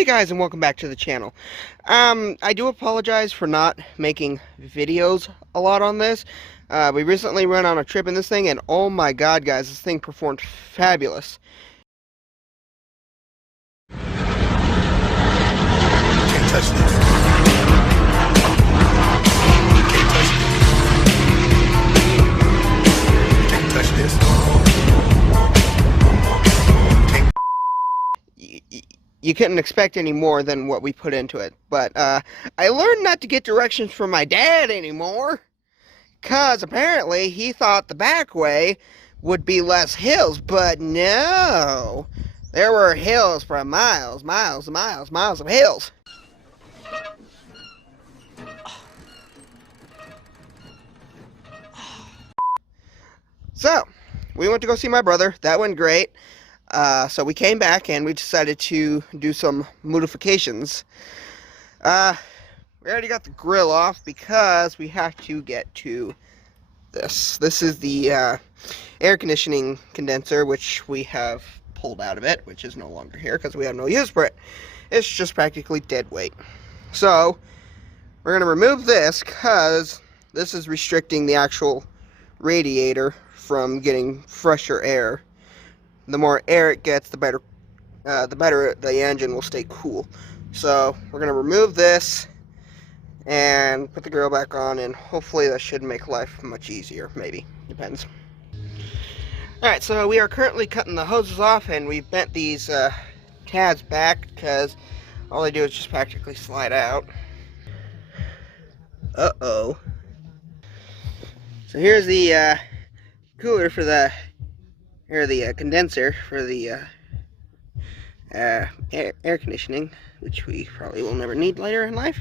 Hey guys, and welcome back to the channel. I do apologize for not making videos a lot on this. We recently went on a trip in this thing, and oh my god guys, this thing performed fabulous. Can't touch this. Can't touch this. You couldn't expect any more than what we put into it. But I learned not to get directions from my dad anymore, because apparently he thought the back way would be less hills, but no. There were hills for miles, miles, miles, miles of hills. So, we went to go see my brother. That went great. So we came back and we decided to do some modifications. We already got the grill off because we have to get to this. This is the air conditioning condenser, which we have pulled out of it, which is no longer here because we have no use for it. It's just practically dead weight. So we're going to remove this because this is restricting the actual radiator from getting fresher air. The more air it gets, the better the engine will stay cool. So we're going to remove this and put the grill back on, and hopefully that should make life much easier. Maybe. Depends. Alright, so we are currently cutting the hoses off, and we've bent these tabs back because all they do is just practically slide out. Uh-oh. So here's the cooler for the condenser for the air conditioning, which we probably will never need later in life.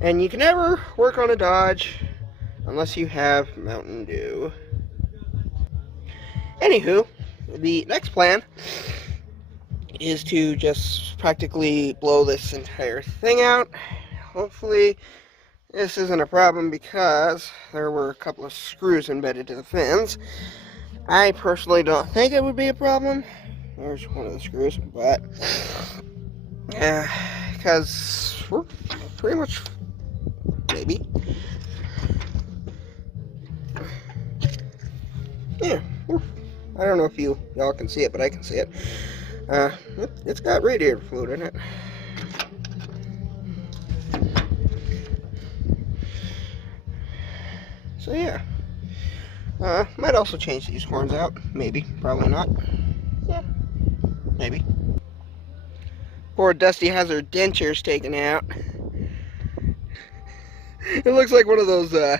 And you can never work on a Dodge unless you have Mountain Dew. Anywho, the next plan is to just practically blow this entire thing out. Hopefully this isn't a problem because there were a couple of screws embedded to the fins. I personally don't think it would be a problem. There's one of the screws, but because we're pretty much maybe. Yeah, I don't know if y'all can see it, but I can see it. It's got radiator fluid in it. So yeah. Might also change these horns out. Maybe. Probably not. Yeah. Maybe. Poor Dusty has her dentures taken out. It looks like one of those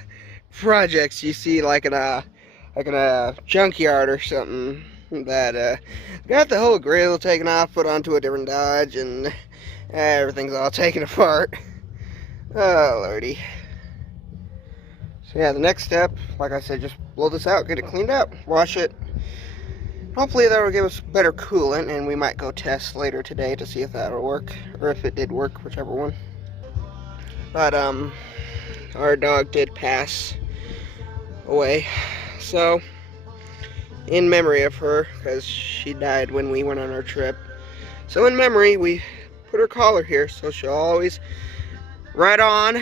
projects you see like in a junkyard or something, that got the whole grill taken off, put onto a different Dodge, and everything's all taken apart. Oh lordy. So yeah, the next step, like I said, just blow this out, get it cleaned out, wash it. Hopefully that will give us better coolant, and we might go test later today to see if that'll work, or if it did work, whichever one. But our dog did pass away, so in memory of her, because she died when we went on our trip. So in memory, we put her collar here, so she'll always ride on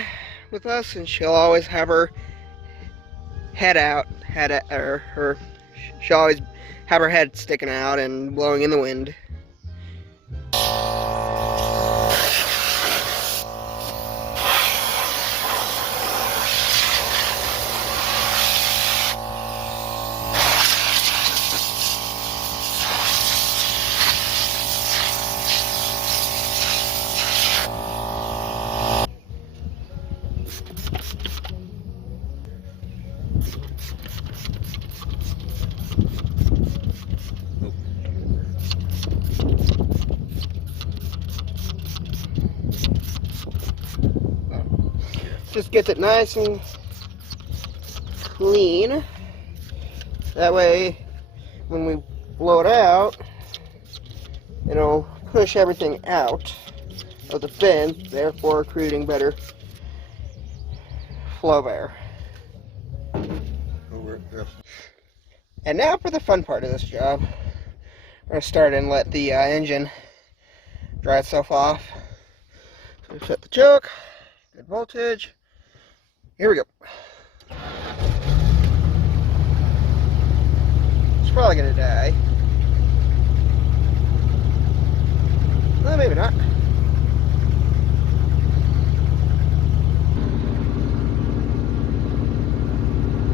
with us, and she'll always have her head out, she'll always have her head sticking out and blowing in the wind. Just gets it nice and clean. That way, when we blow it out, it'll push everything out of the fin, therefore creating better flow of air. And now for the fun part of this job. We're going to start and let the engine dry itself off. So we set the choke, good voltage. Here we go. It's probably gonna die. Well, maybe not.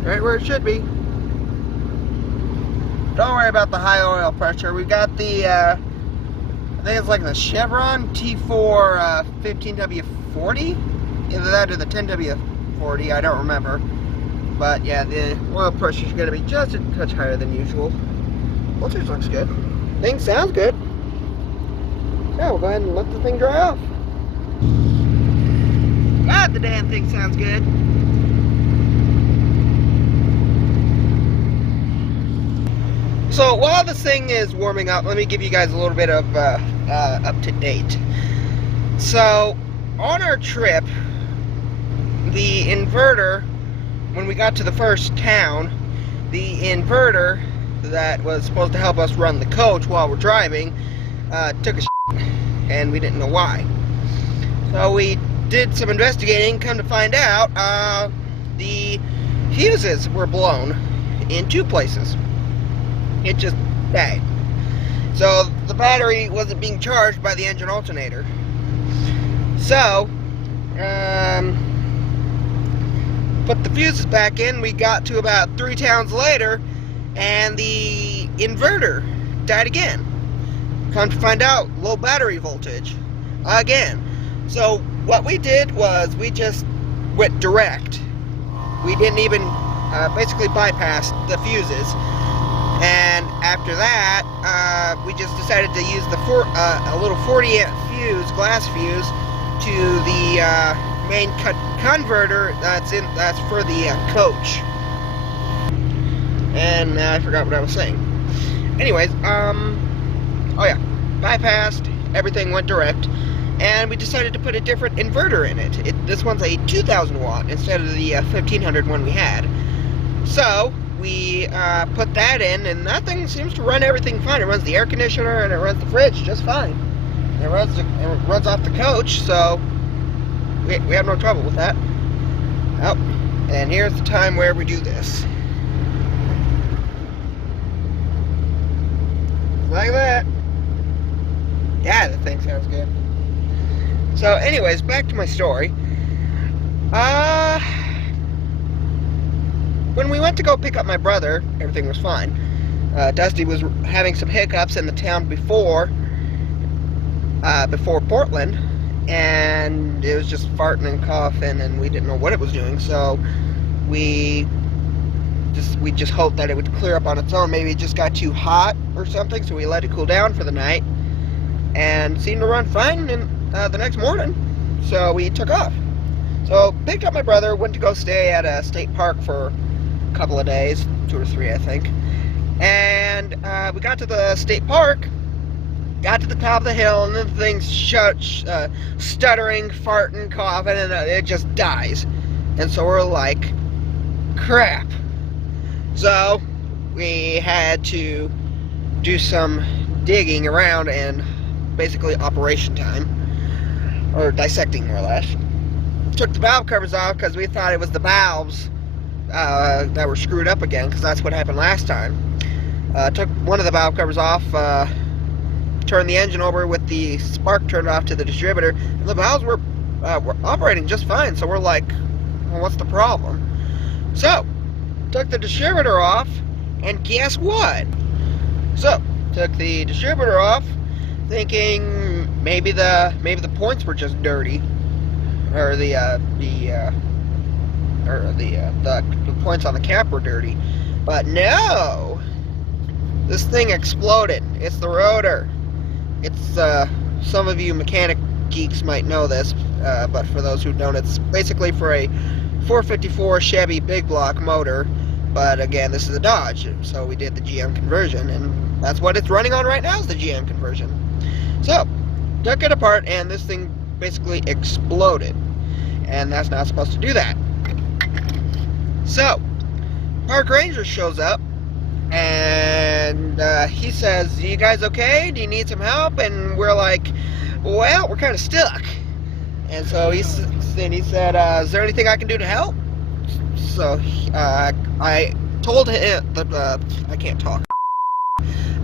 Right where it should be. Don't worry about the high oil pressure. We got the, I think it's like the Chevron T4 15W40. Either that or the 10W40, I don't remember. But yeah, the oil pressure is going to be just a touch higher than usual. Voltage looks good. Thing sounds good. So we'll go ahead and let the thing dry off. God, the damn thing sounds good. So while this thing is warming up, let me give you guys a little bit of up to date. So on our trip, the inverter, when we got to the first town, the inverter that was supposed to help us run the coach while we're driving took a shit, and we didn't know why. So we did some investigating. Come to find out, the fuses were blown in 2 places. It just died. So the battery wasn't being charged by the engine alternator. So put the fuses back in. We got to about 3 towns later, and the inverter died again. Come to find out, low battery voltage again. So what we did was we just went direct. We didn't even basically bypass the fuses. And after that, we just decided to use the a little 40 amp fuse, glass fuse, to the main converter that's for the coach. And I forgot what I was saying. Anyways, oh yeah, bypassed, everything went direct, and we decided to put a different inverter in it. This one's a 2,000 watt instead of the 1,500 one we had. So we put that in, and that thing seems to run everything fine. It runs the air conditioner and it runs the fridge just fine. It runs off the coach, so we have no trouble with that. Oh, and here's the time where we do this. Like that. Yeah, the thing sounds good. So anyways, back to my story. When we went to go pick up my brother, everything was fine. Dusty was having some hiccups in the town before Portland, and it was just farting and coughing, and we didn't know what it was doing. So we just hoped that it would clear up on its own. Maybe it just got too hot or something, so we let it cool down for the night, and seemed to run fine the next morning. So we took off. So picked up my brother, went to go stay at a state park for a couple of days, 2 or 3 I think, and we got to the state park, got to the top of the hill, and the thing's stuttering, farting, coughing, and it just dies. And so we're like, crap. So we had to do some digging around and basically operation time, or dissecting more or less. Took the valve covers off because we thought it was the valves that were screwed up again, because that's what happened last time. Took one of the valve covers off, turned the engine over with the spark turned off to the distributor, and the valves were operating just fine. So we're like, well, what's the problem? So took the distributor off, and guess what? So took the distributor off, thinking maybe the points were just dirty, or the points on the cap were dirty. But no, this thing exploded. It's the rotor. It's some of you mechanic geeks might know this, but for those who don't, it's basically for a 454 Chevy big block motor. But again, this is a Dodge, so we did the GM conversion, and that's what it's running on right now, is the GM conversion. So took it apart, and this thing basically exploded, and that's not supposed to do that. So park ranger shows up, and he says, "You guys okay? Do you need some help?" And we're like, well, we're kind of stuck. And so he said, is there anything I can do to help? So I told him, I can't talk.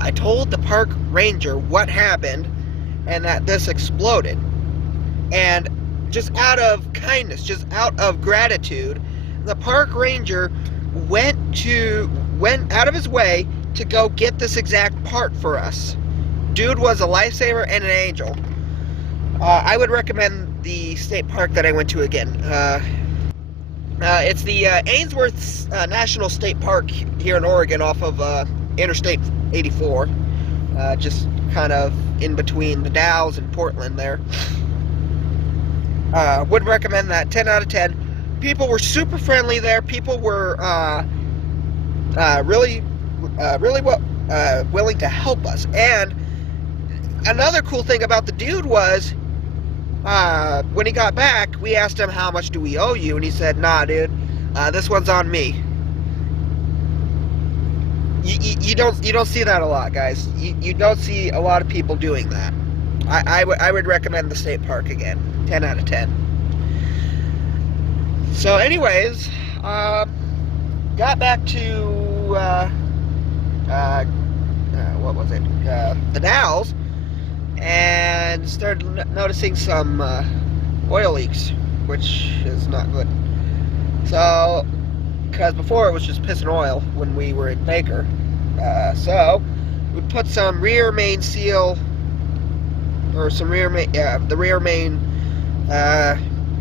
I told the park ranger what happened and that this exploded. And just out of kindness, just out of gratitude, the park ranger went out of his way to go get this exact part for us. Dude was a lifesaver and an angel. I would recommend the state park that I went to again. It's the Ainsworth National State Park here in Oregon off of Interstate 84. Just kind of in between the Dalles and Portland there. Would recommend that. 10 out of 10. People were super friendly there. People were really willing to help us. And another cool thing about the dude was, when he got back, we asked him, how much do we owe you? And he said, nah, dude, this one's on me. You don't see that a lot, guys. You don't see a lot of people doing that. I would recommend the state park again. 10 out of 10. So anyways, got back to what was it? The Dalles, and started noticing some oil leaks, which is not good. So, because before it was just piss and oil when we were in Baker, so we put some rear main seal, or some rear main, the rear main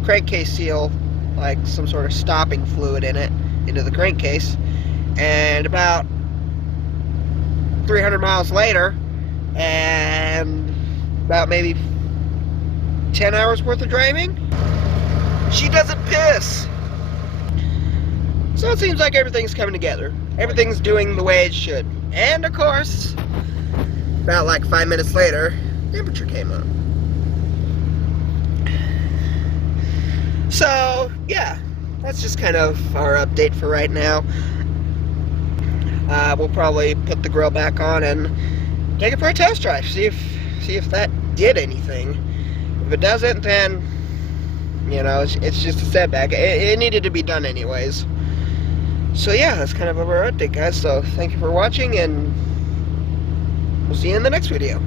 crankcase seal, like some sort of stopping fluid in it, into the crankcase. And about 300 miles later, and about maybe 10 hours worth of driving, she doesn't piss. So it seems like everything's coming together. Everything's doing the way it should. And of course, about like 5 minutes later, temperature came up. So yeah, that's just kind of our update for right now. We'll probably put the grill back on and take it for a test drive. See if that did anything. If it doesn't, then you know, it's just a setback. It needed to be done anyways. So yeah, that's kind of our update, guys. So thank you for watching, and we'll see you in the next video.